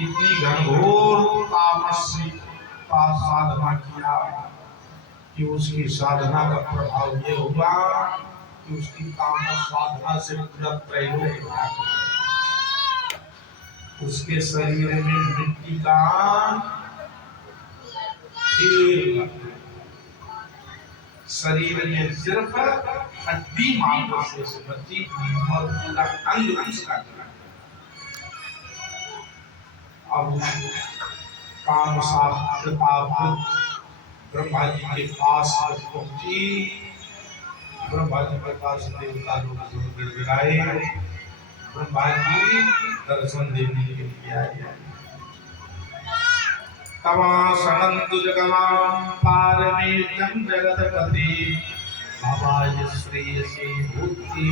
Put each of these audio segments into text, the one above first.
इतनी घनघोर तामसी का साधना किया कि उसकी साधना का प्रभाव ये हुआ कि उसकी तामस साधना से पूरा त्रैलोक भाग गया। उसके शरीर में मिट्टी का ढेर, शरीर में सिर्फ हड्डी मात्र से बची और पूरा अंग उसका गया। अब काम ब्रह्मा जी के पास पहुंची। ब्रह्मा जी के पास देवता लोग गिड़गिड़ाए। ब्रह्मा जी दर्शन देने के लिए आए। तमा सनंतु जगमां पारमेष्टं जगतपति भवाय श्रेयसे बुद्धि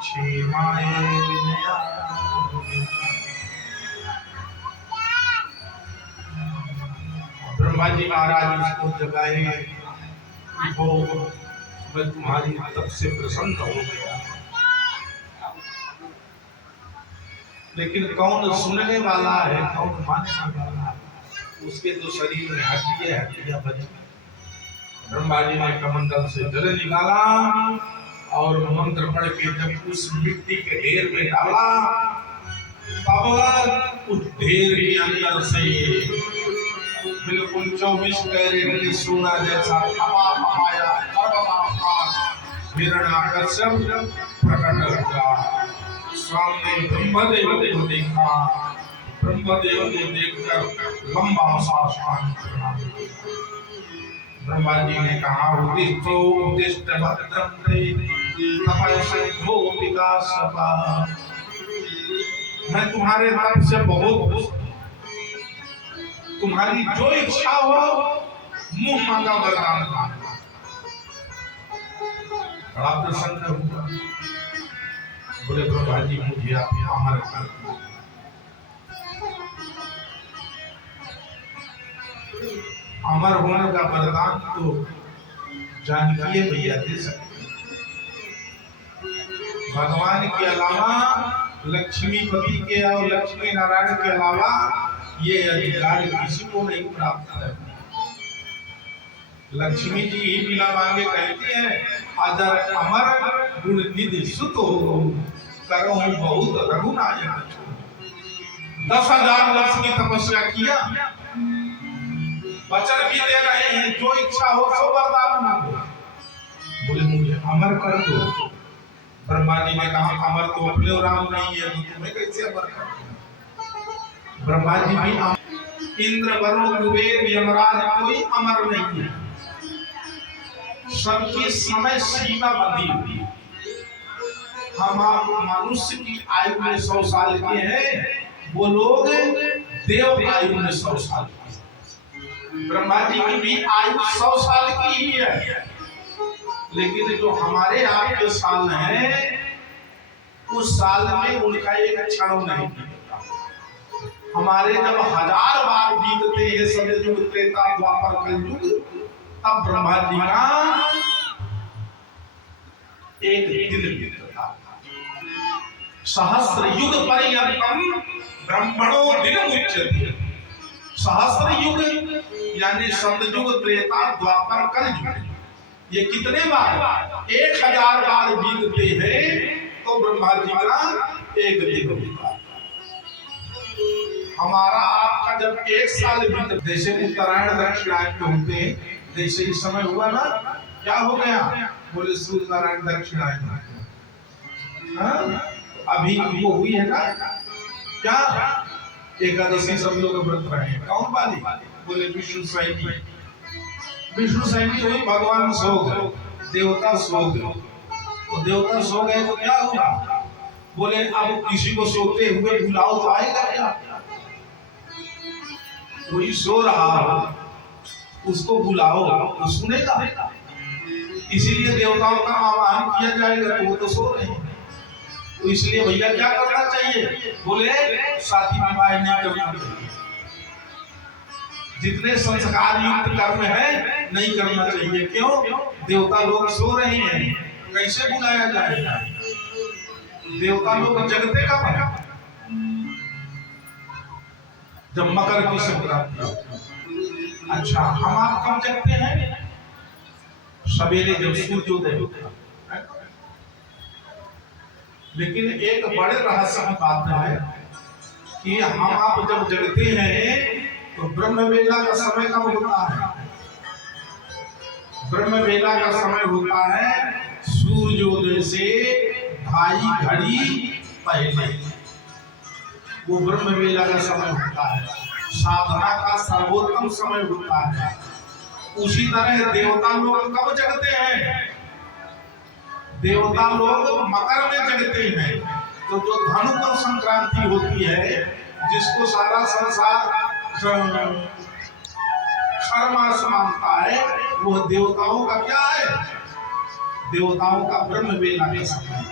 क्षेमाय विनयाय। ब्रह्मा जी महाराज उसको जगाए। वो मैं तुम्हारी तप से प्रसन्न हो गया, लेकिन कौन सुनने वाला है, कौन मानने वाला है? उसके तो शरीर में हड्डियां बची। ब्रह्मा जी ने कमंडल से जल निकाला और मंत्र पढ़ के जब उस मिट्टी के ढेर में डाला, तब उस ढेर के अंदर से बिल्कुल 24 कैरेट सोना जैसा हिरण्याकर्षण प्रकट हुआ। सामने ब्रह्मदेव को देखा। ब्रह्मदेव को देखकर लंबा साष्टांग प्रणाम किया। ब्रह्मा जी ने कहा, उत्तिष्ठो उत्तिष्ठ भद्रं ते तपस्सो विकासः। मैं तुम्हारे तप से बहुत खुश। तुम्हारी जो इच्छा हो मुंह मांगा वरदान मांगा। बड़ा प्रसन्न हुआ। बोले ब्रह्मा जी मुझे आप अमर कर दो। अमर होने का वरदान तो जानकी भैया दे सकते। भगवान के अलावा, लक्ष्मीपति के और लक्ष्मी नारायण के अलावा ये अधिकार किसी को नहीं प्राप्त है। लक्ष्मी जी ही बिना मांगे कहती हैं, अजर अमर गुण निधि सुत हो करो बहुत रघुनायक। 10,000 वर्ष की तपस्या किया, वचन भी दे रहे हैं जो इच्छा हो सो वरदान मांगो। बोले मुझे अमर कर दो। ब्रह्मा जी ने कहा, अमर तो अपने राम नहीं है, तो तुम्हें कैसे अमर कर? ब्रह्मा जी भी इंद्र वरुण कुबेर यमराज कोई अमर नहीं है। सबकी समय सीमा बंधी हुई। हम आप मनुष्य की आयु में 100 साल के हैं, वो लोग देव आयु में 100 साल के। ब्रह्मा जी की भी आयु 100 साल की ही है, लेकिन जो हमारे आपके साल हैं, उस साल में उनका एक क्षण नहीं बीतता। हमारे जब 1000 बार बीतते हैं, सतयुग त्रेता द्वापर कलयुग, तब ब्रह्मा जी का एक दिन बीतता। सहस्र युग पर्यंतम ब्रह्मणो दिन उच्यते। सहस्र युग यानी सतयुग त्रेता द्वापर कलयुग, ये कितने बार? 1000 बार बीतते हैं तो ब्रह्मा जी का एक दिन होता। हमारा आपका जब 1 साल बीत, जैसे उत्तरायण दक्षिणायन में होते हैं, जैसे इस समय हुआ ना, क्या हो गया? बोले सूर्य नारायण दक्षिणायन। अभी वो हुई है ना, क्या एकादशी सब लोग व्रत रहे हैं। कौन वाली? बोले विष्णु सैनी। विष्णु सैनी हुई, भगवान सो गए, देवता सो गए। तो देवता सो गए तो क्या हुआ? बोले अब किसी को सोते हुए बुलाओ तो आएगा क्या? कोई सो रहा हो उसको बुलाओ तो सुनेगा। इसीलिए देवताओं का आह्वान किया जाएगा, तो वो तो सो रहे हैं। तो इसलिए भैया क्या करना चाहिए? बोले शादी विवाह नहीं करना चाहिए। जितने संस्कार युक्त कर्म है नहीं करना चाहिए। क्यों? देवता लोग सो रहे हैं, कैसे बुलाया जाएगा? देवता लोग जगते का बना। जब मकर की संक्रांति होती है। अच्छा, हम आप कब जगते हैं? सवेरे जब सूर्योदय होता है। लेकिन एक बड़े रहस्य की बात है कि हम आप जब जगते हैं तो ब्रह्म वेला का समय कब होता है? ब्रह्म वेला का समय होता है सूर्योदय से 2.5 घड़ी पहले। वो ब्रह्म वेला का समय होता है, साधना का सर्वोत्तम समय होता है। उसी तरह देवता लोग कब जगते हैं? देवता लोग मकर में जगते हैं। तो जो धनु संक्रांति होती है, जिसको सारा संसार खरमास मानता है, वो देवताओं का क्या है? देवताओं का ब्रह्म वेला का समय।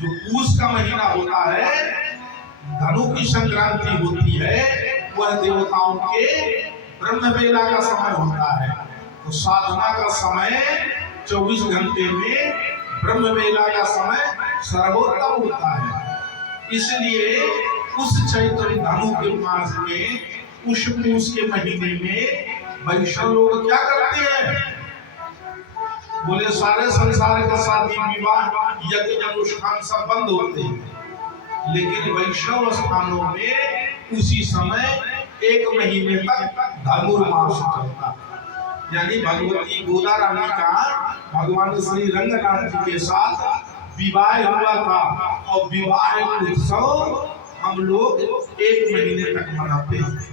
जो पूष का महीना होता है, धनु की संक्रांति होती है, वह देवताओं के ब्रह्म वेला का समय होता है। तो साधना का समय 24 घंटे में ब्रह्म वेला का समय सर्वोत्तम होता है। इसलिए उस चैत्र धनु के मास में, उस पूष के महीने में वैष्णव लोग क्या करते हैं? बोले सारे संसार के शादी विवाह यज्ञ अनुष्ठान सब बंद होते हैं, लेकिन वैष्णव स्थानों में उसी समय 1 महीने तक धनुर्मास चलता है। यानी भगवती गोदा रानी का भगवान श्री रंगनाथ जी के साथ विवाह हुआ था, और विवाह उत्सव हम लोग 1 महीने तक मनाते हैं।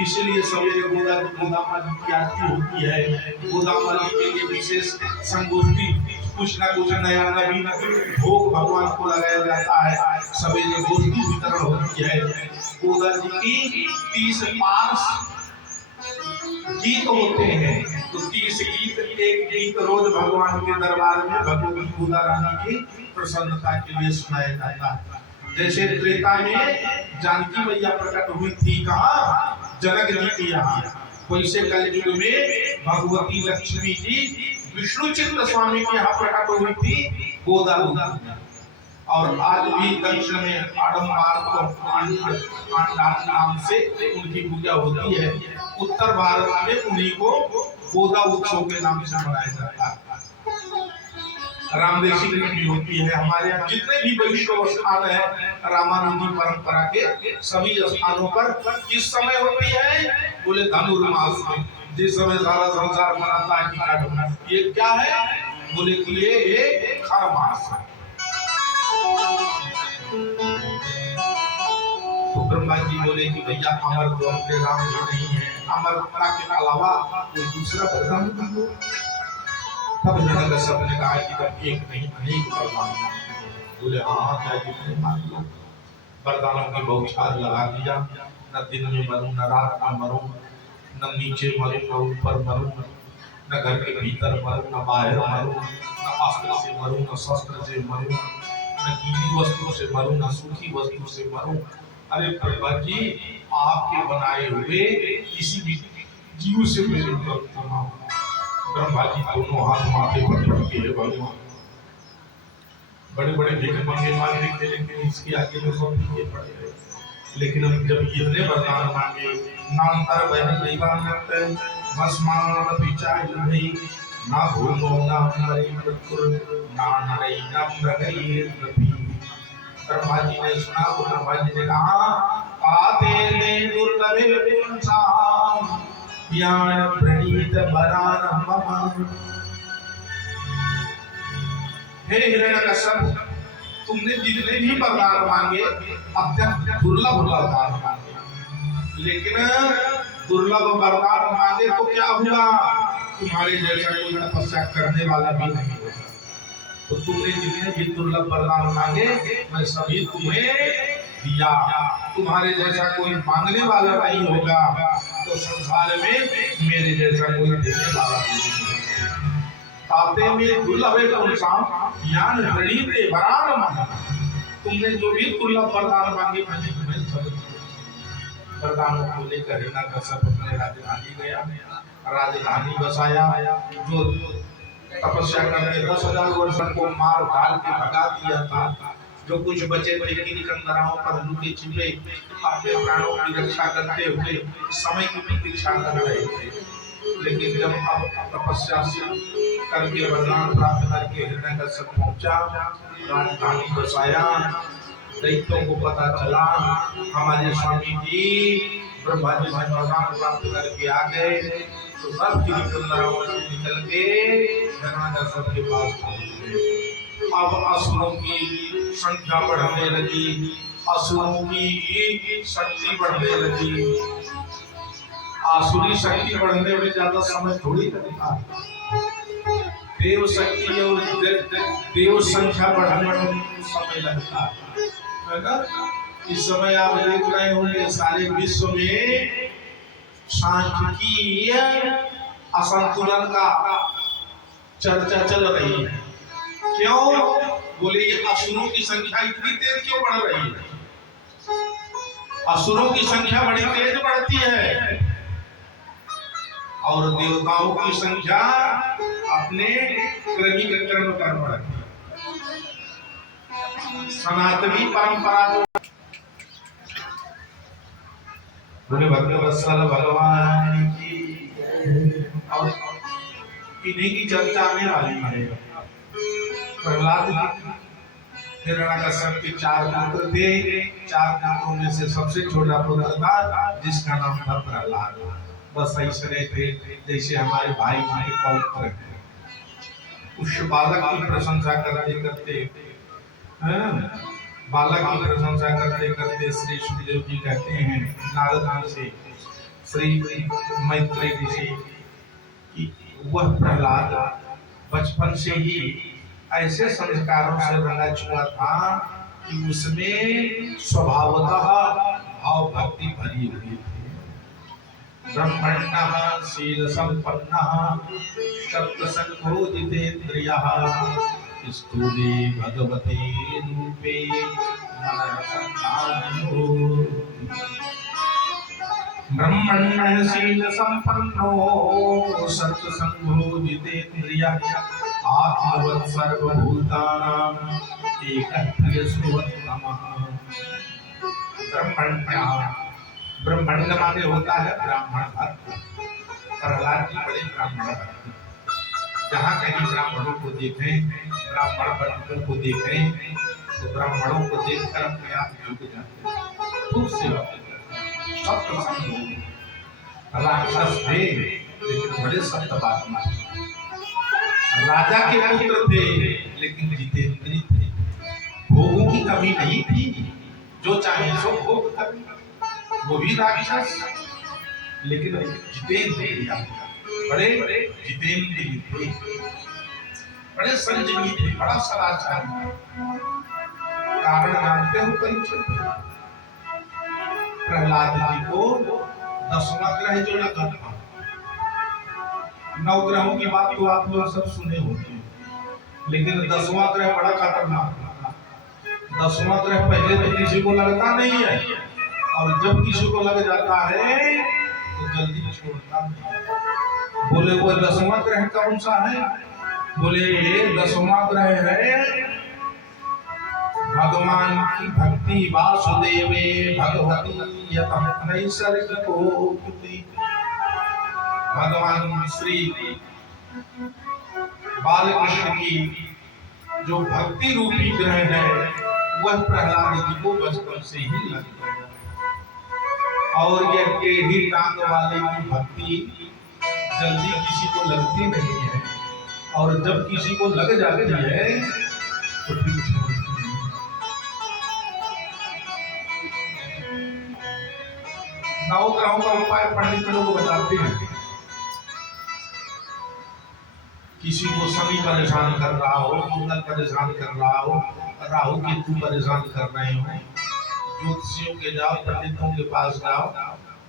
इसलिए सवेरे गोदा माली की आरती होती है। गोदा माली के लिए विशेष संगोष्ठी, कुछ ना कुछ नया नवीन भोग भगवान को लगाया जाता है। सवेरे गोष्ठी वितरण होती है। गोदा जी की 30 पार्श गीत होते हैं। तो 30 गीत, एक गीत रोज भगवान के दरबार में भगवती गोदा रानी की प्रसन्नता के लिए सुनाया जाता है। जैसे त्रेता में जानकी मैया प्रकट हुई थी कहाँ? जनक जी के यहाँ। वैसे कलयुग में भगवती लक्ष्मी जी विष्णु चित्त स्वामी के यहाँ प्रकट हुई थी गोदा में। और आज भी दक्षिण में आडम्बर नाम से उनकी पूजा होती है। उत्तर भारत में उन्हीं को गोदा उत्सव के नाम से मनाया जाता है। रामदेशी में भी होती है। हमारे यहाँ जितने भी वैष्णव स्थान है रामानुजी परंपरा के, सभी स्थानों पर किस समय होती है? बोले धनुर्मास में, जिस समय सारा संसार मनाता है कि काटना। ये क्या है? बोले कि ये खरमास है। तो ब्रह्मा जी बोले कि भैया अमर तो अपने राम जी नहीं है, अमरता के अलावा कोई दूसरा वरदान दो। तब जनक सब ने कहा कि तब एक नहीं अनेक वरदान। बोले हाँ चाहिए, मान लो। वरदानों की बौछार लगा दिया। न दिन में मरूं, न रात में मरूं, न नीचे मरूं, न ऊपर मरूं, न घर के भीतर मरूं, न बाहर मरूं, न अस्त्र से मरूं, न शस्त्र से मरूं, न गीली वस्तु से मरूं, न सूखी वस्तु से मरूं। अरे प्रभा जी, आपके बनाए हुए किसी भी जीव से मेरे ब्रह्मा जी दोनों हाथ माथे पर रखे है। भगवान बड़े बड़े भिख मंगे मांगे थे, लेकिन इसके आगे में सब पीछे पड़े रहे। लेकिन हम जब इतने वरदान मांगे, नांतर वह दैवान करते मस्मान पिचाई नहीं, ना भूमो ना हमारी मृत्यु, ना नरई ना मृगई नपी। ब्रह्मा जी ने सुना तो ब्रह्मा जी ने कहा, आते ने दुर्लभे पुंसाम ज्ञान प्रणीत बरान मम। हे हिरण्यकश्यप, तुमने जितने भी वरदान मांगे अत्यंत दुर्लभ वरदान मांगे, लेकिन दुर्लभ वरदान मांगे तो क्या हुआ? तुम्हारे जैसा कोई तपस्या करने वाला भी नहीं होगा। तो तुमने जितने भी दुर्लभ वरदान मांगे मैं सभी तुम्हें दिया। तुम्हारे जैसा कोई मांगने वाला नहीं होगा, तो संसार में मेरे जैसा कोई देने वाला नहीं होगा। ताते में दुर्लभ ज्ञान प्रणीत वरान मांगा। तुमने जो भी दुर्लभ वरदान मांगे मैंने तुम्हें सब वरदानों को लेकर हिरण्यकश्यप अपने राजधानी गया, राजधानी बसाया। जो तपस्या करके 10,000 वर्ष को मार डाल के भगा दिया था, जो कुछ बचे थे किन कंदराओं पर लुके छिपे अपने प्राणों की रक्षा करते हुए समय की प्रतीक्षा कर रहे थे। लेकिन जब अब तपस्या करके वरदान प्राप्त करके हिरण्यकश्यप पहुंचा, राजधानी बसाया, दैत्यों को पता चला हमारे स्वामी जी ब्रह्मा जी से वरदान प्राप्त करके आ गए, तो सब किन कंदराओं से निकल के हिरण्यकश्यप के पास पहुंच गए। अब असुरों की संख्या बढ़ने लगी, असुरों की शक्ति बढ़ने लगी। आसुरी शक्ति बढ़ने में ज्यादा समय थोड़ी लगता है, देव शक्ति और देव संख्या बढ़ने में समय लगता है ना। इस समय आप देख रहे होंगे सारे विश्व में सांख्यिकीय असंतुलन का चर्चा चल रही है। क्यों? बोले ये असुरों की संख्या इतनी तेज क्यों बढ़ रही है? असुरों की संख्या बड़ी तेज बढ़ती है और देवताओं की संख्या अपने क्रम पर बढ़ती है। सनातनी परंपरा जो बोले भक्तवत्सल भगवान की, और इन्हीं की चर्चा में वाली है। प्रहलाद हिरण्यकश्यप के 4 पुत्र थे, 4 पुत्रों में से सबसे छोटा पुत्र था जिसका नाम था प्रहलाद। बस ऐसे थे जैसे हमारे भाई के पौत्र हैं। उस बालक की प्रशंसा करते करते बालक की प्रशंसा करते करते श्री सुखदेव जी कहते हैं नारद जी से, श्री मैत्रेय जी से, कि वह प्रहलाद बचपन से ही ऐसे संस्कारों से रंगा चुका था कि उसमें स्वभावतः भाव भक्ति भरी हुई थी। ब्रह्मण्यः शील संपन्नः सत्संगो जितेन्द्रियः स्थूले भगवते रूपे मनसंधानो। ब्रह्मण्यः शील संपन्नो सत्संगो जितेन्द्रियः आत्मवत् सर्वभूतानां एकः प्रियसुवत्तमः। ब्रह्मण्य माने होता है ब्राह्मण भक्त। प्रहलाद जी बड़े ब्राह्मण भक्त, जहाँ कहीं ब्राह्मणों को देखें, ब्राह्मण पंडितों को देखें तो ब्राह्मणों को देखकर अपने आप झुक जाते हैं, खूब सेवा करते हैं। राक्षस थे लेकिन बड़े सत्यवादी थे, राजा के पुत्र थे लेकिन जितेंद्रिय थे, भोगों की कमी नहीं थी, जो चाहे सो भोग कर। वो भी राक्षस लेकिन जितेंद्रिय, बड़े जितेंद्रिय थे, बड़े संजीवी थे, बड़ा सदाचारी। कारण जानते हो परीक्षित? प्रहलाद जी को 10वां ग्रह जो लगा था, 9 ग्रहों की बात तो आप लोग सब सुने होंगे, लेकिन 10वां ग्रह बड़ा खतरनाक था। 10वां ग्रह पहले तो किसी को लगता नहीं है, और जब किसी को लग जाता है तो जल्दी छोड़ता नहीं। बोले वो 10वां ग्रह कौन सा है? बोले ये 10वां ग्रह है भगवान की भक्ति, वासुदेवे भगवती यतः नैसर्गिको। भगवान श्री बालकृष्ण की जो भक्ति रूपी ग्रह है वह प्रहलाद जी को बचपन से ही लग गया, और यह टेढ़ी टांग वाले की भक्ति जल्दी किसी को लगती नहीं है, और जब किसी को लग जाती है तो फिर छोड़ती नहीं। 9 ग्रहों का उपाय पंडित लोग बताते हैं। किसी को शनि परेशान कर रहा हो, मंगल परेशान कर रहा हो, राहु केतु परेशान कर रहे हो, ज्योतिषियों के जाओ, पंडितों के पास जाओ,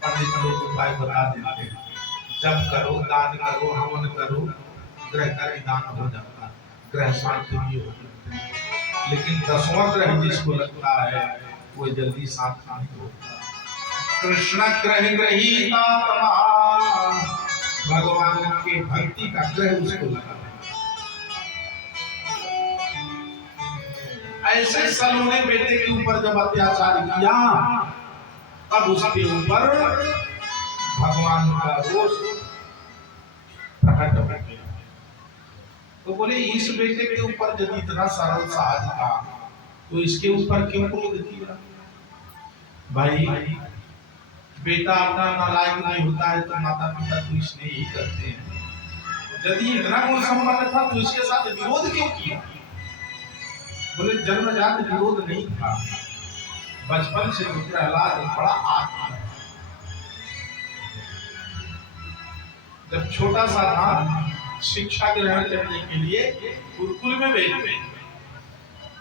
पंडित लोग उपाय बता देते हैं। जब करो, दान करो, हवन करो, ग्रह का निदान हो जाता है, ग्रह शांति भी हो जाती है। लेकिन 10वां ग्रह जिसको लगता है वो जल्दी शांत नहीं होता। कृष्ण ग्रह ग्रहीता भगवान के भक्ति का ग्रह उसको लगा। ऐसे सलोने बेटे के ऊपर जब अत्याचार किया तब उसके ऊपर भगवान का रोष प्रकट हो गया। तो बोले इस बेटे के ऊपर यदि इतना सरल सहज था तो इसके ऊपर क्यों क्रोध किया? भाई बेटा अपना नालायक नहीं होता है तो माता पिता तो इसलिए ही करते हैं। यदि इतना गुण संपन्न था तो इसके साथ विरोध क्यों किया? बोले जन्मजात विरोध नहीं था, बचपन से प्रहलाद बड़ा आत्मा है। जब छोटा सा था शिक्षा ग्रहण करने के लिए गुरुकुल में भेजे,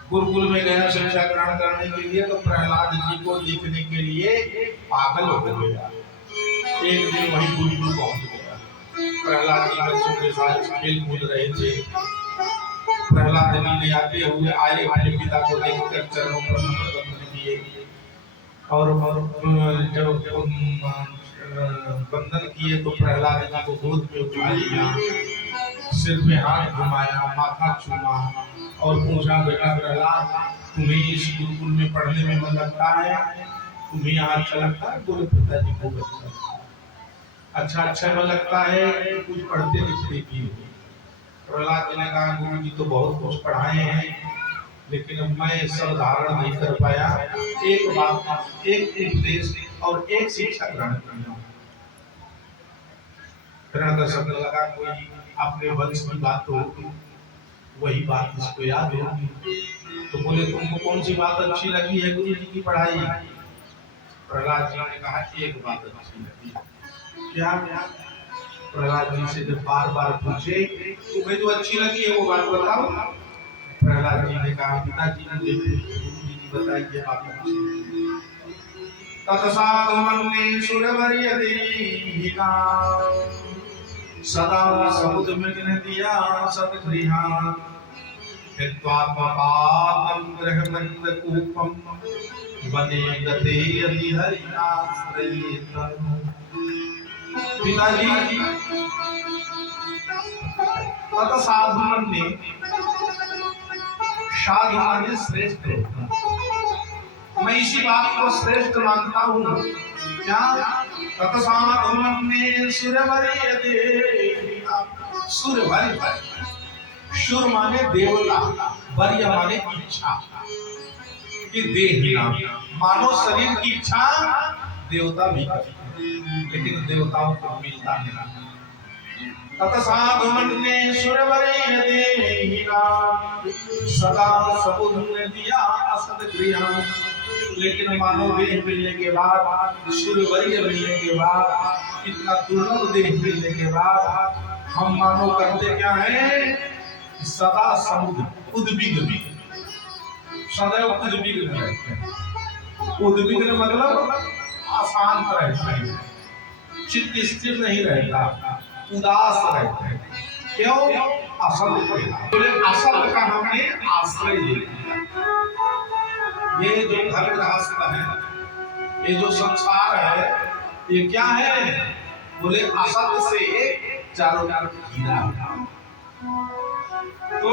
गुरुकुल में गया शिक्षा ग्रहण करने के लिए, तो प्रहलाद जी को देखने के लिए पागल हो गया। एक दिन वही गुरुकुल पहुंच गया। प्रहलाद जी बच्चों के साथ खेल कूद रहे थे। प्रहलाद जी ने आते हुए आए अपने पिता को देखकर चरणों पर नमन किए और जब वंदन किए तो प्रहलाद जी को गोद में उठा लिया, सिर पे हाथ घुमाया, माथा चूमा और पूछा, बेटा प्रहलाद तुम्हें इस गुरुकुल में पढ़ने में मन लगता है? तुम्हें यहाँ अच्छा लगता है? बोले पिताजी को अच्छा मन लगता है, कुछ पढ़ते लिखते भी हो। प्रहलाद जी ने कहा, गुरु जी तो बहुत कुछ पढ़ाए हैं लेकिन मैं सब धारण नहीं कर पाया। एक बात, एक उपदेश और एक शिक्षा ग्रहण किया। फिर शब्द लगा कोई अपने वंश की बात हो, वही बात इसको याद होगी। तो बोले तुमको कौन सी बात अच्छी लगी है गुरु जी की पढ़ाई? प्रहलाद जी ने कहा एक बात अच्छी लगी। क्या? प्रहलाद जी से जब बार बार पूछे तुम्हें जो अच्छी लगी है वो बात बताओ। प्रहलाद जी ने कहा, पिताजी मुझे गुरु जी की बताइए बात अच्छी। तत्साधुमन्ये सुरवर्यदेहिना सदा समुद्र में दिया सतगृहान हित्वात्मपादं गृहमन्यकूपं वने गते यदि हरिनाश्रयेत। पिताजी तत्साधुमन्ये, साधु माने श्रेष्ठ, मैं इसी बात को श्रेष्ठ मानता हूँ। क्या? तत्साधुमन्ये सुरवर्यदेहिना, सुरवर्य, सुर माने देवता, वर्य माने इच्छा, कि देहिना मानव शरीर की इच्छा देवता भी करते हैं लेकिन देवताओं को मिलता नहीं। तत्साधुमन्ये सुरवर्यदेहिना सदा समुद्र दिया असदगृहान, लेकिन मानव देह मिलने के बाद, सूर्यवर्य मिलने के बाद, इतना दुर्लभ देह मिलने के बाद हम मानव करते क्या है? सदा समुद्र उद्विग्न, सदैव उद्विग्न रहते हैं। उद्विग्न मतलब अशांत रहते हैं, चित्त स्थिर नहीं रहता, उदास रहते हैं। क्यों? असत बोले असत का हमने आश्रय लिया। ये जो घर गृहस्थ है, ये जो संसार है, ये क्या है? बोले असत से चारों तरफ घिरा है। तो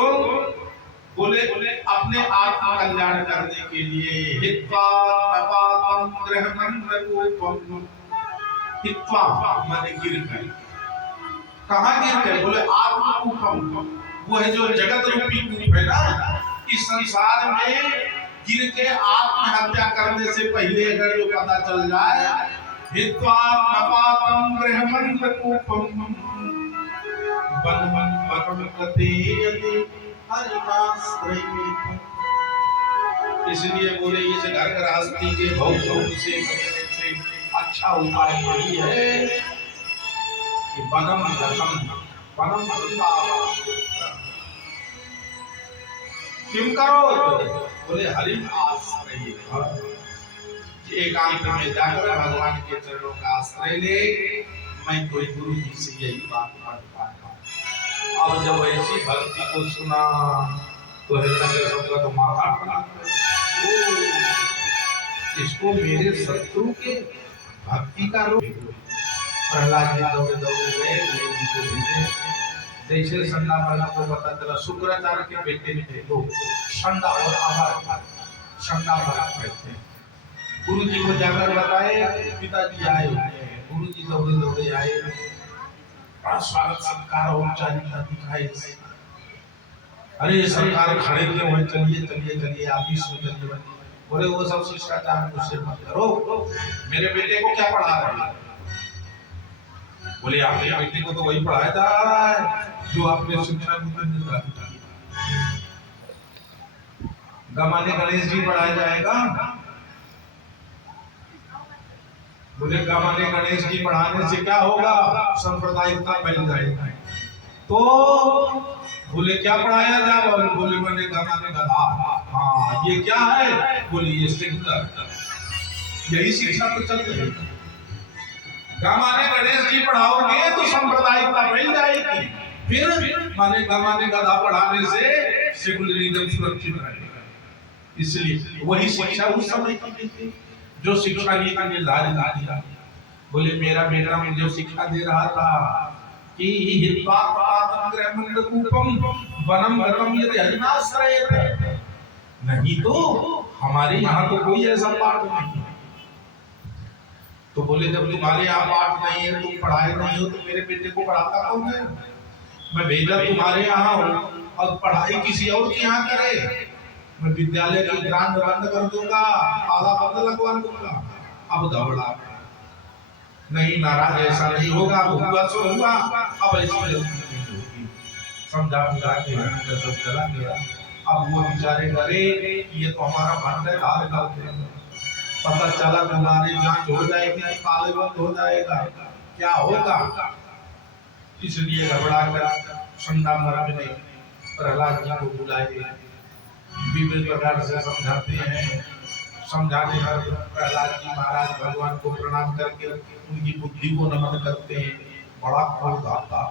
बोले अपने आत्म कल्याण करने के लिए हित्वा माने गिर गए। कहाँ गिर गए? बोले आत्मकूपम, वो है जो जगत रूपी कूप है ना, इस संसार में गिर के आत्महत्या करने से पहले अगर जो पता चल जाए, हित्वा नपातम गृहमन्यकूपम इसलिए बोले इस घर गृहस्थी के भोग से अच्छा उपाय यही है कि वनम क्यों करो? बोले हरि आश्रय, एकांत में जाकर भगवान के चरणों का आश्रय ले। मैं कोई गुरु जी से यही बात पढ़ता था, और जब ऐसी भक्ति को सुना तो हृदय सबका तो माथा पड़ा, इसको मेरे शत्रु के भक्ति का रूप। प्रहलाद जी दौड़े दौड़े गए, गुरु जी को भेजे, जैसे संडा मरना को पता चला शुक्राचार्य के बेटे थे दो, संडा और अमर। संडा मरना कहते हैं। गुरु जी को जाकर बताए, पिताजी आए हुए हैं। गुरु जी दौड़े दौड़े आए, बड़ा स्वागत सत्कार औपचारिकता दिखाए। अरे सरकार खड़े थे वहीं, चलिए चलिए चलिए ऑफिस में चलिए। बोले वो सब शिष्टाचार मुझसे मत करो, मेरे बेटे को क्या पढ़ा रहे हैं? बोले आपके बेटे को तो वही पढ़ाया जा रहा है जो आपने शिक्षा गमाने गणेश जी पढ़ाया जाएगा। बोले गमाने गणेश जी पढ़ाने से क्या होगा? सांप्रदायिकता फैल जाएगी। तो बोले क्या पढ़ाया जाए? बोले मैंने गमाने गधा। हाँ ये क्या है? बोले ये सेकुलर। यही शिक्षा तो चल रही है। गमाने गणेश जी पढ़ाओगे तो सांप्रदायिकता फैल जाएगी, फिर माने गमाने गधा पढ़ाने से सेकुलरिज्म सुरक्षित रहेगा। इसलिए वही शिक्षा उस समय की थी जो शिक्षा नीति निर्धारित किया। बोले मेरा बेटा मुझे शिक्षा दे रहा था कि हित्वा ग्रहमंडकूपम वनम गतम यदि हरिनाश्रयेत। नहीं तो हमारे यहाँ तो कोई ऐसा पाठ नहीं। तो बोले जब तुम्हारे यहाँ पाठ नहीं है, तुम पढ़ाए नहीं हो, तो मेरे बेटे को पढ़ाता कौन है? मैं भेजा तुम्हारे यहाँ हूँ और पढ़ाई किसी और के यहाँ करे। मैं विद्यालय की ग्रांट बंद कर दूंगा, ताला बंद लगवा दूंगा। अब दौड़ा नहीं महाराज, ऐसा नहीं होगा। अब हुआ सो हुआ, अब ऐसी नहीं होगी। समझा बुझा के सब चला गया। अब वो बेचारे डरे कि ये तो हमारा भंड है, हार करते हैं। पता चला तुम्हारी जांच हो जाएगी, ताले बंद हो जाएगा, क्या होगा? इसलिए घबरा कर संडा मर्द ने प्रहलाद जी को बुलाए, विभिन्न प्रकार से समझाते हैं। समझाने पर प्रहलाद जी महाराज भगवान को प्रणाम करके उनकी बुद्धि को नमन करते हैं। बड़ा क्रोध आता,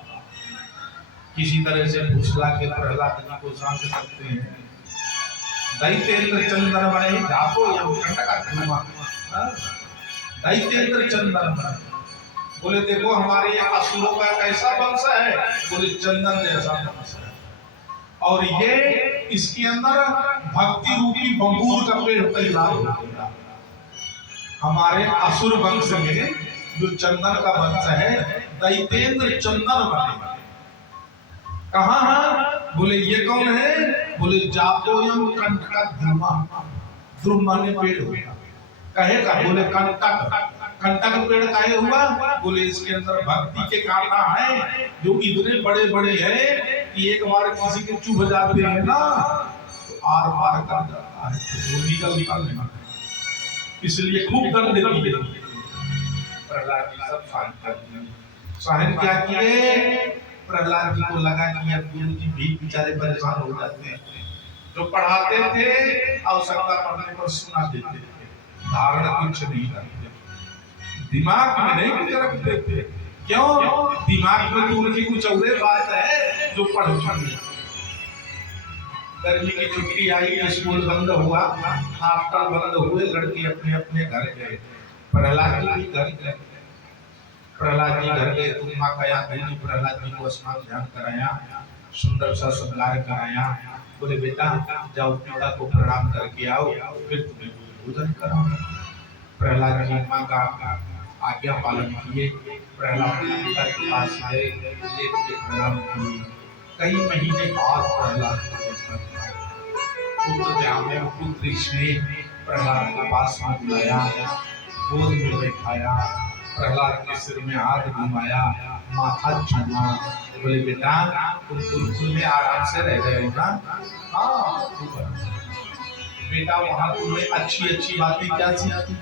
किसी तरह से फुसला के प्रहलाद जी को शांत करते हैं। दैत्येंद्र चंदन बने जातो यम कंटका धूमा। दैत्येंद्र चंदन बने, बोले देखो हमारे यहाँ असुरों का कैसा वंश है? बोले चंदन जैसा वंश है, और ये इसके अंदर भक्ति रूपी बंबूर का पेड़ तैयार हो गया। हमारे असुर वंश में जो चंदन का वंश है, दैत्येंद्र चंदन बने। कहाँ है? बोले ये कौन है? बोले जातोयम कंटक ध्रुमा। ध्रुव माने पेड़ होगा, कहेगा। बोले कंटक, कंटक पेड़ काहे हुआ? बोले इसके अंदर भक्ति के कांटा है जो इतने बड़े बड़े हैं कि एक बार किसी के चुभ जाते हैं ना तो आर पार कर जाता है, तो वो निकल नहीं। इसलिए खूब दंड देती है। प्रहलाद जी सब शांत कर दिए। सहन क्या किए? प्रहलाद जी को लगा कि अब गुरु जी भी बेचारे परेशान हो जाते हैं। जो पढ़ाते थे आवश्यकता पड़ने पर सुना देते थे, धारणा कुछ नहीं रखते, दिमाग में नहीं कुछ रखते थे। क्यों? दिमाग में तो उनकी कुछ और बात है जो पढ़ नहीं। गर्मी की छुट्टी आई, स्कूल बंद हुआ, हॉस्टल बंद हुए, लड़के अपने अपने घर गए। प्रहलाद जी भी घर गए। प्रहलाद जी घर गए तो माँ का याद नहीं। प्रहलाद जी को स्नान ध्यान कराया, सुंदर सा श्रृंगार कराया। बोले बेटा जाओ पिता को प्रणाम करके आओ, फिर तुम्हें भोजन कराऊंगा। प्रहलाद जी माँ का आज्ञा पालन किए। प्रहलाद पिता के पास गए, प्रणाम किए। कई महीने बाद प्रहलाद पुत्र स्नेह प्रहलाद के पास बुलाया, गोद में बैठाया, प्रहलाद के सिर में हाथ घुमाया, माथा चूमा। बोले बेटा तुम गुरुकुल में आराम से रह गए ना? हाँ बेटा, वहां तुमने अच्छी अच्छी बातें क्या सीखी,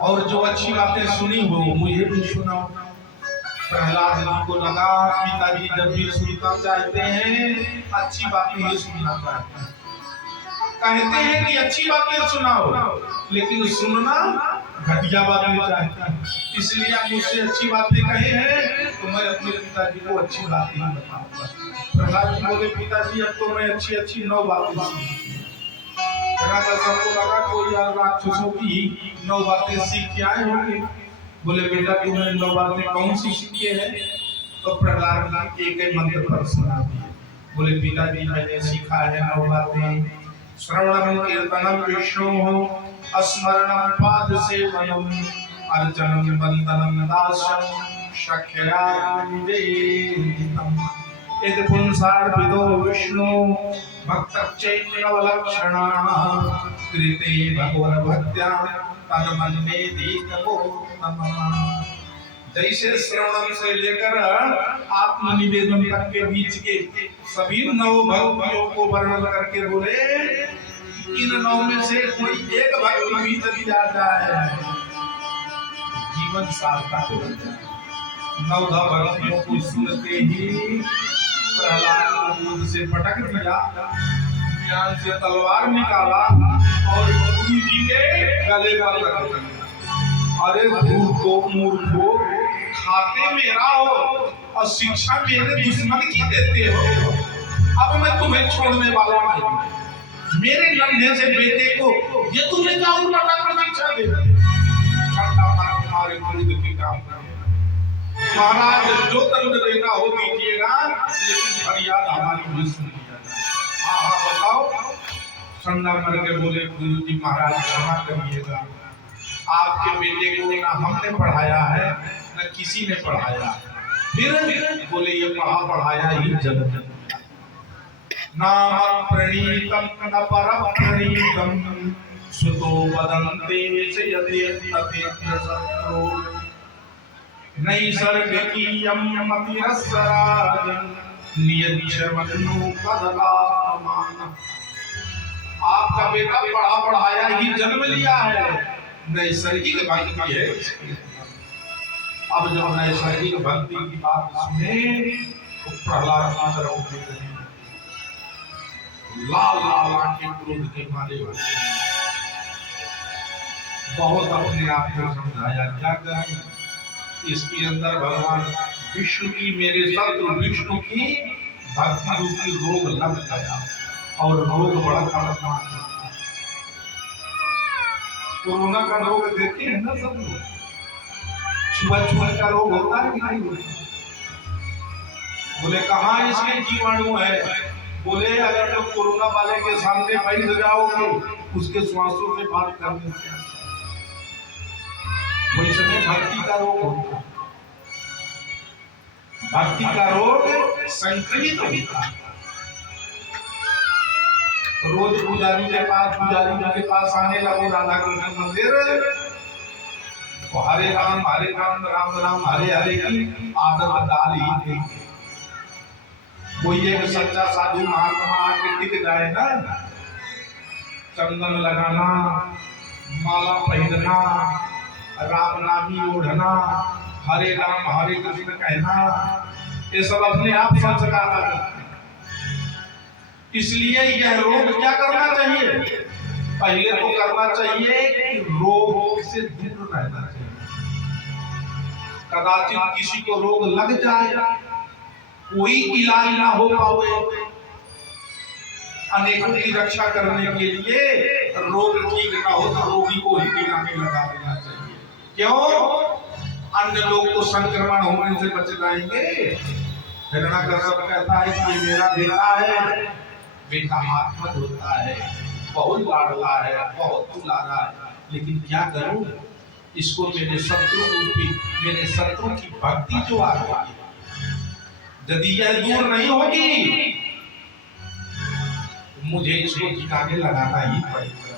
और जो अच्छी बातें सुनी हो मुझे भी सुनाओ। प्रहलाद जी को लगा पिताजी जब भी सुनना चाहते हैं अच्छी बातें ही सुनना चाहते हैं। कहते हैं कि अच्छी बातें सुनाओ, लेकिन सुनना घटिया बातें चाहते हैं। इसलिए आप मुझसे अच्छी बातें कहे हैं तो मैं अपने पिताजी को अच्छी बातें ही बताऊंगा। प्रहलाद जी बोले पिताजी अब तो मैं अच्छी अच्छी 9 बातें सीखी। सबको लगा कोई राक्षसों की 9 बातें सीख के आए होंगे। बोले बेटा तुमने 9 बातें कौन सी सीखी है? तो प्रहलाद ने एक ही मंत्र पर सुना दिया। बोले पिताजी मैंने सीखा है 9 बातें। श्रवणम कीर्तनम विष्णु स्मरणम पाद सेवनम अर्चनम वंदनम दास्यम शक्यया निवेदितम। यदि पुंसार्पितो विष्णु भक्तश्चैतन्यवलक्षणा कृते भगवद्भक्त्या तन्मन्येतीतमो नमः। जैसे श्रवणम से लेकर आत्मनिवेदन तक के बीच के सभी 9 भक्तियों को वर्णन करके बोले इन 9 में से कोई एक भक्ति भी चली जाता है जीवन सार्थक हो जाता है। 9 भक्तियों को सुनते ही प्रहलाद क्रोध से पटक दिया, ज्ञान से तलवार निकाला और गुरु जी के गले पर रख दिया। अरे मूर्खो मूर्खो, खाते मेरा हो और शिक्षा मेरे दुश्मन की देते हो। अब मैं तुम्हें छोड़ने वाला नहीं। मेरे नन्हे से बेटे को ये तुम्हें क्या उल्टा कर शिक्षा दे? हमारे क्रोध की काम करें महाराज, जो दंड देना हो दीजिएगा, लेकिन फरियाद हमारी भी सुन लिया जाए। हाँ बताओ। संडा मर के बोले गुरु जी महाराज क्षमा करिएगा, आपके बेटे को ना हमने पढ़ाया है न किसी ने पढ़ाया। फिर बोले ये पढ़ाया ही जगत। नाम प्रणीतम न परम प्रणीतम सुतो वदन्ते से शत्रु नैसर्गिकीयं मतिरसराजं नियच्छमनु कदलामान। आपका बेटा पढ़ा पढ़ाया ही जन्म लिया है, नैसर्गिक भक्ति है। अब जब नैसर्गिक भक्ति की बात सुने तो प्रहलाद की तरफ उठे लाल लाल आंखें क्रोध के मारे बहुत अपने आप को समझाया क्या करें। इसके अंदर भगवान विष्णु की, मेरे शत्रु विष्णु की भक्ति रूपी रोग लग गया और रोग बड़ा खतरनाक है। कोरोना का रोग देखे हैं ना सब लोग, छुआछूत का रोग होता है कि नहीं होता? बोले कहाँ इसके जीवाणु है? बोले अगर तो कोरोना वाले के सामने बैठ जाओगे उसके श्वासों से बात करने से वैसे भक्ति का रोग होता है। भक्ति का रोग संक्रमित होता है। रोज पुजारी के पास आने लगो राधा कृष्ण मंदिर, तो हरे राम राम राम हरे हरे की आदत डाल ही थी। कोई एक सच्चा साधु महात्मा आके टिक जाए ना, चंदन लगाना, माला पहनना, राम नामी ओढ़ना, हरे राम हरे कृष्ण कहना, ये सब अपने आप संस्कार है। इसलिए यह रोग क्या करना चाहिए? पहले तो करना चाहिए कि रोग से दूर रहना चाहिए। कदाचित किसी को रोग लग जाए, कोई इलाज ना हो पावे, अनेकों की रक्षा करने के लिए रोग ठीक ना हो तो रोगी को ही टीका में लगा देना चाहिए। क्यों? अन्य लोग तो संक्रमण होने से बच जाएंगे। हिरण्यकश्यप कहता है कि ये मेरा बेटा है, बेटा आत्मज होता है, बहुत लाडला है, बहुत दुलारा है, लेकिन क्या करूं, इसको मेरे शत्रु की भक्ति जो आ गई, यदि यह दूर नहीं होगी मुझे इसको टिकाने लगाना ही पड़ेगा।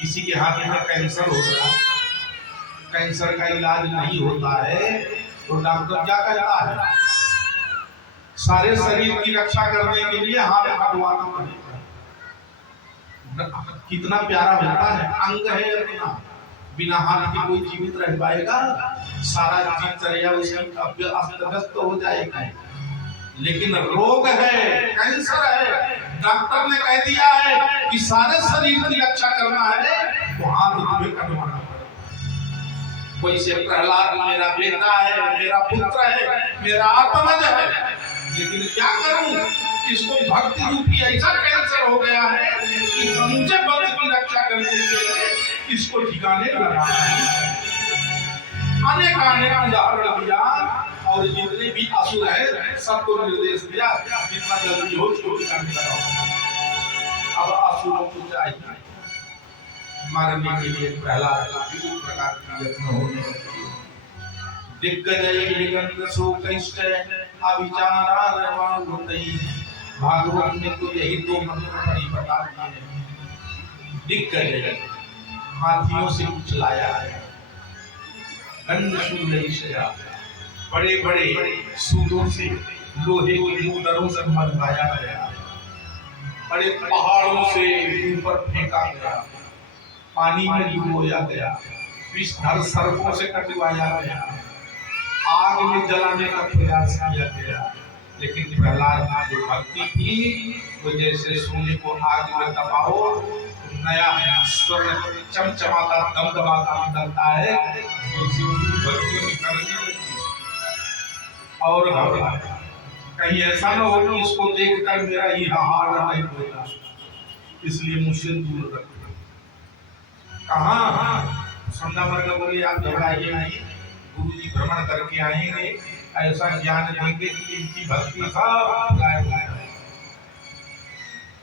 किसी के हाथ में कैंसर हो रहा है, कैंसर का इलाज नहीं होता है तो डॉक्टर क्या कहता है? सारे शरीर की रक्षा करने के लिए हाथ कटवाना पड़ेगा। कितना प्यारा होता है, अंग है अपना, बिना हाथ के कोई जीवित रह पाएगा? सारा दिनचर्या उसकी अस्त-व्यस्त हो जाएगा। लेकिन रोग है, कैंसर है, डॉक्टर ने कह दिया है कि सारे शरीर की रक्षा करना है तो हाथ तुम्हें कटवाना पड़ेगा। वैसे प्रहलाद मेरा बेटा है, मेरा पुत्र है, मेरा आत्मज है, लेकिन क्या करूं, इसको भक्ति रूपी ऐसा कैंसर हो गया है कि समूचे वंश की रक्षा करने के लिए इसको ठिकाने लगाना है। अनेक उदाहरण दिया और और जितने भी असुर हैं सबको निर्देश दिया जितना जल्दी हो छोटी करने लगा। अब असुरों को चाहिए मारने के लिए प्रहलाद का विभिन्न प्रकार की यत्न होने लगे। दिग्गजय निगंध शोकैश्च अविचारारवाणुतैः। भागवत ने तो यही दो मंत्र बता दिए। दिग्गजय हाथियों से कुचलाया है, बड़े बड़े सूलों से लोहे के मुंदरों से मरवाया गया, बड़े पहाड़ों से ऊपर फेंका गया, पानी में डुबोया गया, विषधर सर्पों से कटवाया गया, आग में जलाने का प्रयास किया गया। लेकिन प्रहलाद की जो भक्ति थी वो जैसे सोने को आग में दबाओ नया स्वर्ण चमचमाता दमदमाता निकलता है, भक्ति निकलने लगी। और कहीं ऐसा न हो कि इसको देखकर मेरा ही हार नहीं होगा, इसलिए मुझसे दूर रखना। कहाँ संध्या वर्ग बोले आप घबराइए नहीं, गुरु जी भ्रमण करके आएंगे, ऐसा ज्ञान देंगे कि इनकी भक्ति सब गायब हो जाए।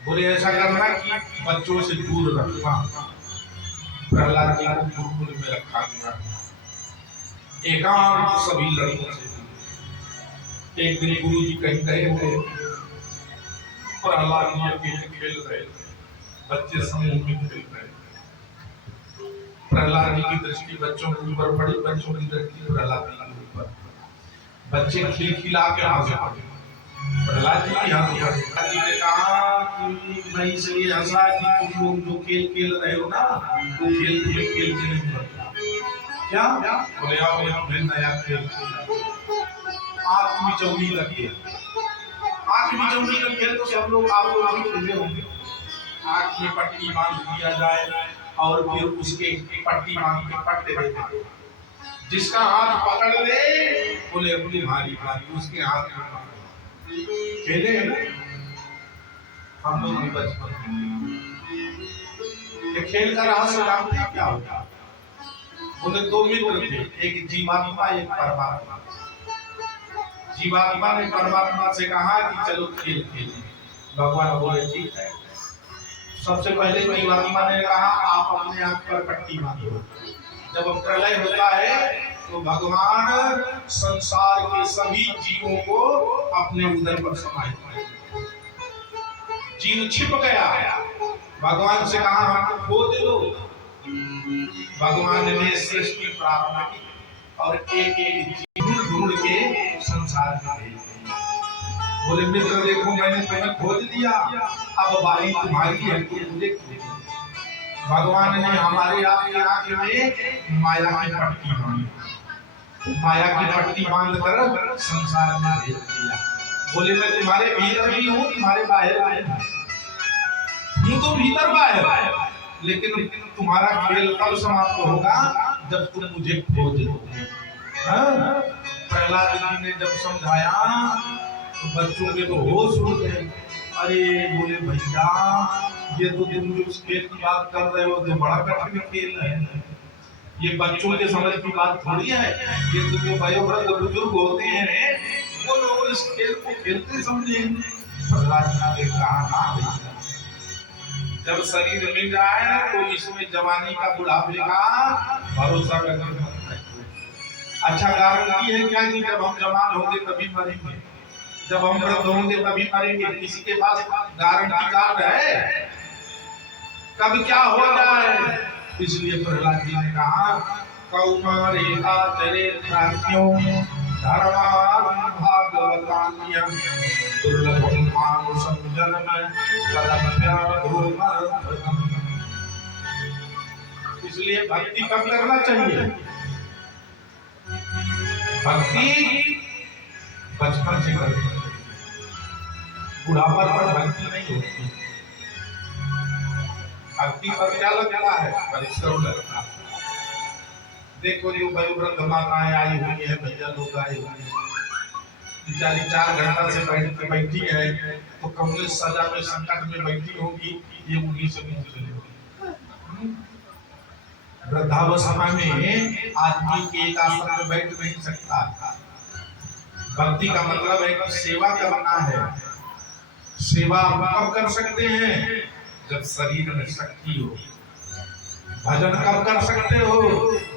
बोले ऐसा करना कि बच्चों से दूर रखना। प्रहलाद जी को गुरुकुल में रखा गया, एकांत सभी लड़कों से। एक दिन गुरु जी कहीं गए थे, प्रहलाद जी अकेले खेल रहे थे, बच्चे समूह में खेल रहे थे। प्रहलाद जी की दृष्टि बच्चों के ऊपर पड़ी, बच्चों की दृष्टि प्रहलाद जी के ऊपर। बच्चे खिलखिला के हंसे पड़े, प्रहलाद जी की हंसी पड़े। प्रहलाद जी ने कहा कि मैं इसलिए हंसा कि तुम लोग जो खेल खेल रहे हो ना, वो खेल तुम्हें खेल के नहीं पड़ता। क्या बोले आप नया खेल आँख मिचौनी का खेल। आँख मिचौनी का खेल तो सब लोग आप लोग भी खेले होंगे। आँख में पट्टी बांध दिया जाए और फिर उसके पट्टी बांध के पट्टे दे देते, जिसका हाथ पकड़ ले बोले अपनी भारी भारी उसके हाथ में खेले हैं ना हम लोग भी बचपन में। ये खेल का रहस्य जानते क्या होता? बोले दो मित्र थे, एक जीवात्मा एक परमात्मा। जीवात्मा ने परमात्मा से कहा कि चलो खेल खेलें। भगवान बोले ठीक है। सबसे पहले जीवात्मा ने कहा आप अपने आप पर पट्टी बांधो। जब प्रलय होता है तो भगवान संसार के सभी जीवों को अपने उदर पर समाये। जीव छिप गया, भगवान से कहा हमको खोज लो। भगवान ने सृष्टि प्रारंभ की और एक एक जीव ढूंढ के संसार में भेज दिया। बोले मित्र देखो मैंने तुम्हें खोज दिया, अब बारी तुम्हारी है, तुम मुझे खोजो। भगवान ने हमारे आपके आंख में माया की पट्टी बांधी, माया की पट्टी बांध कर संसार में भेज दिया। बोले मैं तुम्हारे भीतर भी हूँ, तुम्हारे बाहर आए हूँ तो भीतर बाहर, लेकिन तुम्हारा खेल तब समाप्त होगा जब तुम मुझे खोज लोगे। प्रहलाद जी ने जब समझाया तो बच्चों के तो होश उड़ गए। अरे बोले भैया ये तो तुम जो खेल की बात कर रहे हो तो बड़ा कठिन खेल है, ये बच्चों के समझ की बात थोड़ी है। ये तो जो वयोवृद्ध बुजुर्ग होते हैं वो लोग इस खेल को खेलते समझेंगे। प्रहलाद जी ने कहा जब शरीर मिल जाए तो इसमें जवानी का बुढ़ापे का भरोसा करके मत रखो। अच्छा गारंटी है क्या कि जब हम जवान होंगे तभी मरेंगे, जब हम वृद्ध होंगे तभी मरेंगे? किसी के पास गारंटी कार्ड है कब क्या हो जाए? इसलिए प्रहलाद जी ने कहा कौमारे आचरे प्राज्ञो धर्मान् भागवतान्यं दुर्लभं मानुषं जन्म तदप्यधूमर्धनम्। इसलिए भक्ति कब करना चाहिए? भक्ति बचपन से करनी चाहिए, बुढ़ापा पर भक्ति नहीं होती। भक्ति पर क्या लगता है? परिश्रम लगता है। देखो जो वयोवृद्ध माताएं आई हुई है, भैया लोग आए हुए हैं, बेचारी 4 घंटा से बैठी है तो कमरे सजा में संकट में बैठी होगी, ये उन्हीं से पूछ ले। वृद्धावस्था में आदमी एक आसन में बैठ नहीं सकता, भक्ति का मतलब है कि सेवा करना है। सेवा कब कर सकते हैं? जब शरीर में शक्ति हो। भजन कब कर सकते हो?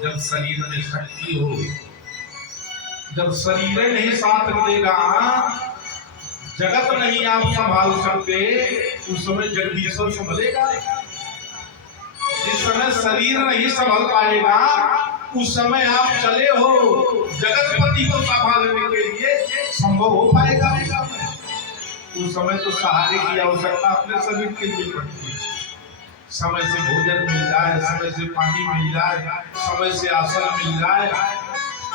जब शरीर में शक्ति हो। जब शरीर नहीं साथ देगा, जगत नहीं आप संभाल सकते, उस समय जगदीश्वर संभलेगा। जिस समय शरीर नहीं संभल पाएगा, उस समय आप चले हो जगतपति को संभालने के लिए, संभव हो पाएगा? उस समय तो सहारे की आवश्यकता अपने शरीर के लिए पड़ती है। समय से भोजन मिल जाए, समय से पानी मिल जाए, समय से आसन मिल जाए,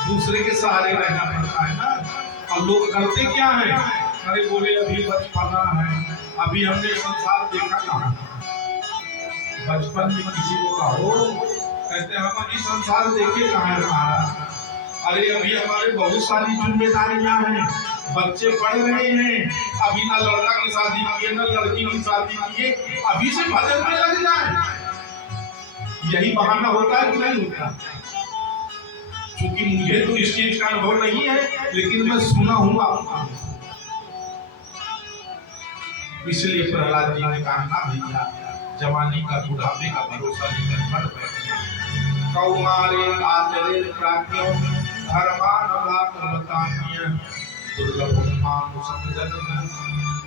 दूसरे के सहारे रहना पड़ता है ना। और लोग करते क्या है? अरे बोले अभी बचपना है, अभी हमने संसार देखा कहाँ। बचपन में किसी को कहो, कहते हम अभी संसार देखे कहाँ है हमारा। अरे अभी हमारे बहुत सारी जिम्मेदारियां हैं, बच्चे पढ़ रहे हैं, अभी ना लड़का की शादी की है ना लड़की की शादी की है, अभी से भजन में लग जाए। यही बहाना होता है कि नहीं होता? क्योंकि मुझे तो इस चीज का अनुभव नहीं है, लेकिन मैं सुना हूँ आपका। इसलिए प्रहलाद जी ने कहा ना भैया, जवानी का बुढ़ापे का भरोसा लेकर मत बैठना। कौमारे आचरे प्राज्ञो धर्मान बतानिय दुर्लभ मानुष जन्म।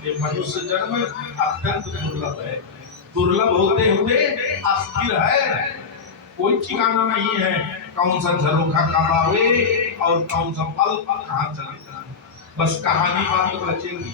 ये मनुष्य जन्म अत्यंत दुर्लभ है। दुर्लभ होते हुए अस्थिर है, कोई ठिकाना नहीं है। कौन सा झरोखा कब आवे और कौन सा पल कहाँ चले जाए, बस कहानी बात बचेगी।